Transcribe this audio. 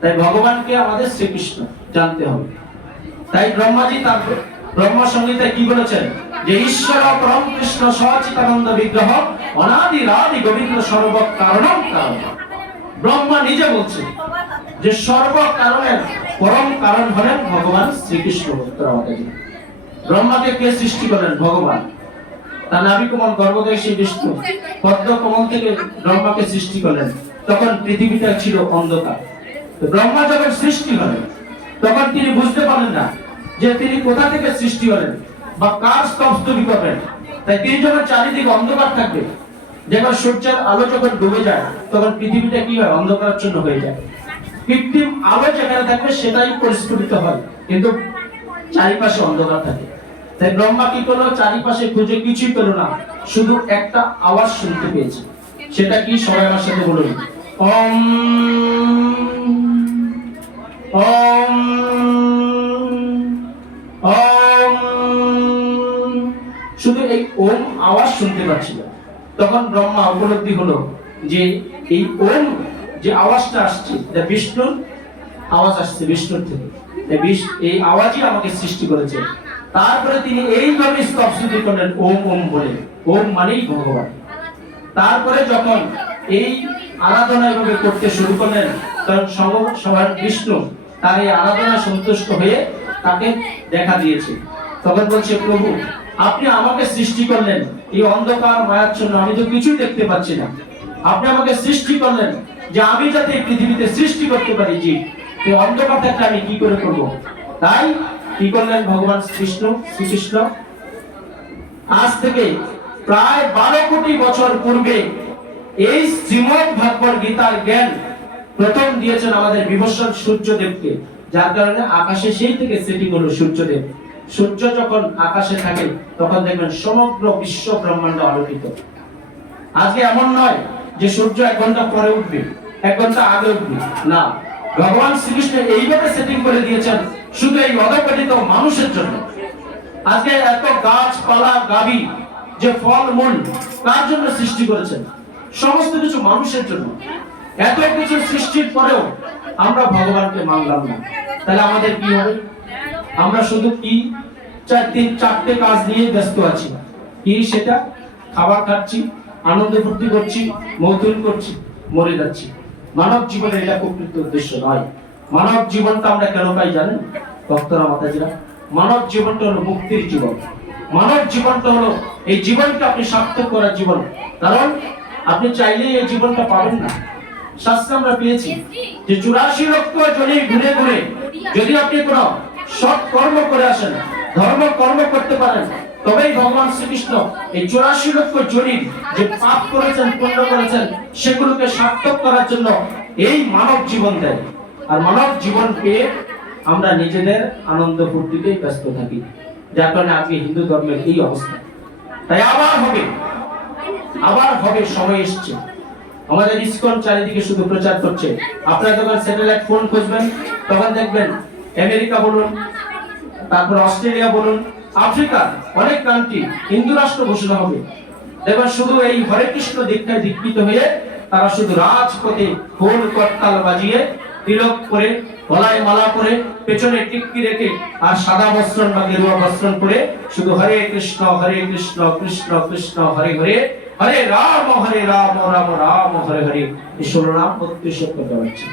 তাই ভগবানকে আমাদের শ্রীকৃষ্ণ জানতে হবে। তাই ব্রহ্মাজি তার ব্রহ্ম সংহিতায় কি বলেছেন? যে ঈশ্বর পরম কৃষ্ণ সচিতানন্দ বিগ্রহ, অনাদি রাদি গোবিন্দ সর্ব কারণম কারণ। ব্রহ্মা নিজে বলছে যে সর্ব কারণের পরম কারণ হলেন ভগবান শ্রীকৃষ্ণ ব্রহ্মাকে কে সৃষ্টি করেন? ভগবান। তার নাভি কমল গর্ভদয় শ্রী বিষ্ণু পদ্ম কমল থেকে ব্রহ্মাকে সৃষ্টি করলেন। তখন পৃথিবীটা ছিল অন্ধকার। ব্রহ্মা যখন সৃষ্টি হলেন, তখন তিনি বুঝতে পারলেন না যে তিনি কোথা থেকে সৃষ্টি হলেন বা কার স্তব তৈরি করবেন তাই তিনি যখন চারিদিকে অন্ধকার থাকবে, যখন সূর্যের আলো যখন ডুবে যায়, তখন পৃথিবীটা কি হয়? অন্ধকারাচ্ছন্ন হয়ে যায়। কৃত্রিম আলো যেখানে থাকবে, সেটাই পরিস্ফুটিত হয়। কিন্তু চারিপাশে অন্ধকার থাকে। তাই ব্রহ্মা কি করল? চারিপাশে খুঁজে কিছুই পেল না। শুধু একটা আওয়াজ শুনতে পেয়েছে। সেটা কি? সবাই আমার সাথে বলুন। ওম। এই ওম আওয়াজ শুনতে পাচ্ছিল। তখন ব্রহ্মা উপলব্ধি হলো যে এই ওম যে আওয়াজটা আসছে বিষ্ণুর আওয়াজ আসছে বিষ্ণুর থেকে। এই আওয়াজই আমাকে সৃষ্টি করেছে। তারপরে তিনি এইভাবে করলেন ওম ওম বলে। ওম মানেই ভগবান। তারপরে যখন এই আরাধনা এভাবে করতে শুরু করলেন সবার বিষ্ণু তার এই আরাধনা সন্তুষ্ট হয়ে তাকে দেখা দিয়েছে। তখন বলছে, প্রভু আপনি আমাকে সৃষ্টি করলেন এই অন্ধকার মায়াচ্ছন্ন আমি তো কিছুই দেখতে পাচ্ছি না। আপনি আমাকে সৃষ্টি করলেন যে আমি যাতে এই পৃথিবীতে সৃষ্টি করতে পারি জি এই অন্ধকার থাকলে আমি কি করে করব? তাই কি করলেন ভগবান কৃষ্ণ, শ্রীকৃষ্ণ? আজ থেকে প্রায় বারো কোটি বছর পূর্বে এই শ্রীমদ ভাগবত গীতার জ্ঞান প্রথম দিয়েছেন আমাদের বিভৎসন সূর্যদেবকে। যার কারণে আকাশে সেই থেকে সেটিং হলো সূর্যদেব। সূর্য যখন আকাশে থাকে, তখন দেখবেন সমগ্র বিশ্ব ব্রহ্মাণ্ড আলোকিত। আজকে এমন নয় যে সূর্য এক ঘণ্টা পরে উঠবে, এক ঘণ্টা আগে উঠবে। না, ভগবান শ্রীকৃষ্ণ এইভাবে সেটিং করে দিয়েছেন শুধু এই অধপতিত মানুষের জন্য। আজকে এত গাছপালা গাবি, যে ফল মূল তার জন্য সৃষ্টি করেছেন? সমস্ত কিছু মানুষের জন্য। এত কিছু সৃষ্টির পরেও আমরা ভগবানকে মানলাম না। তাহলে আমাদের কি হবে? আমরা শুধু কি চার তিন, চারটে কাজ নিয়ে ব্যস্ত আছি। কি সেটা? খাবার খাচ্ছি, আনন্দ ফুর্তি করছি মৌতুন করছি, মরে যাচ্ছি। মানব জীবনের এটা প্রকৃত উদ্দেশ্য নয়। মানব জীবনটা আমরা কেন পাই জানেন? ভক্তরা, মাতাজিরা, মানব জীবনটা হলো মুক্তির জীবন। মানব জীবনটা হলো এই জীবনকে আপনি সার্থক করার জীবন। কারণ আপনি চাইলেই এই জীবনটা পাবেন না। শাস্ত্রে আমরা পেয়েছি যে চুরাশি লক্ষ জনে ঘুরে ঘুরে যদি আপনি কোনো সৎ কর্ম করে আসেন, ধর্ম কর্ম করতে পারেন। তবেই ভগবান শ্রীকৃষ্ণ এই চুরাশি লক্ষ জনির যে পাপ করেছেন, পুণ্য করেছেন, সেগুলোকে সার্থক করার জন্য এই মানব জীবন দেয়। আর মানব জীবন পেয়ে আমরা নিজেদের আনন্দ ফুর্তিতেই ব্যস্ত থাকি। যার কারণে আজকে হিন্দু ধর্মের এই অবস্থা। তাই আবার হবে আবার হবে, সময় এসছে। আমাদের ইসকন চারিদিকে শুধু প্রচার করছে। আপনারা যখন স্যাটেলাইট ফোন খুঁজবেন, তখন দেখবেন আমেরিকা বলুন, তারপর অস্ট্রেলিয়া বলুন, আফ্রিকা, অনেক কান্ট্রি হিন্দু রাষ্ট্র ঘোষণা হবে। দেখবেন শুধু এই হরে কৃষ্ণ দীক্ষায় দীক্ষিত হয়ে তারা শুধু রাজপথে খোল করতাল বাজিয়ে তিলক করে, গলায় মালা করে পেছনে টিক্কি রেখে আর সাদা বস্ত্রণ বা গেরুয়া বস্ত্রণ করে শুধু হরে কৃষ্ণ হরে কৃষ্ণ কৃষ্ণ কৃষ্ণ, হরে হরে হরে রাম হরে রাম রাম রাম, হরে হরে। এই ষোলো নাম করতে পারছে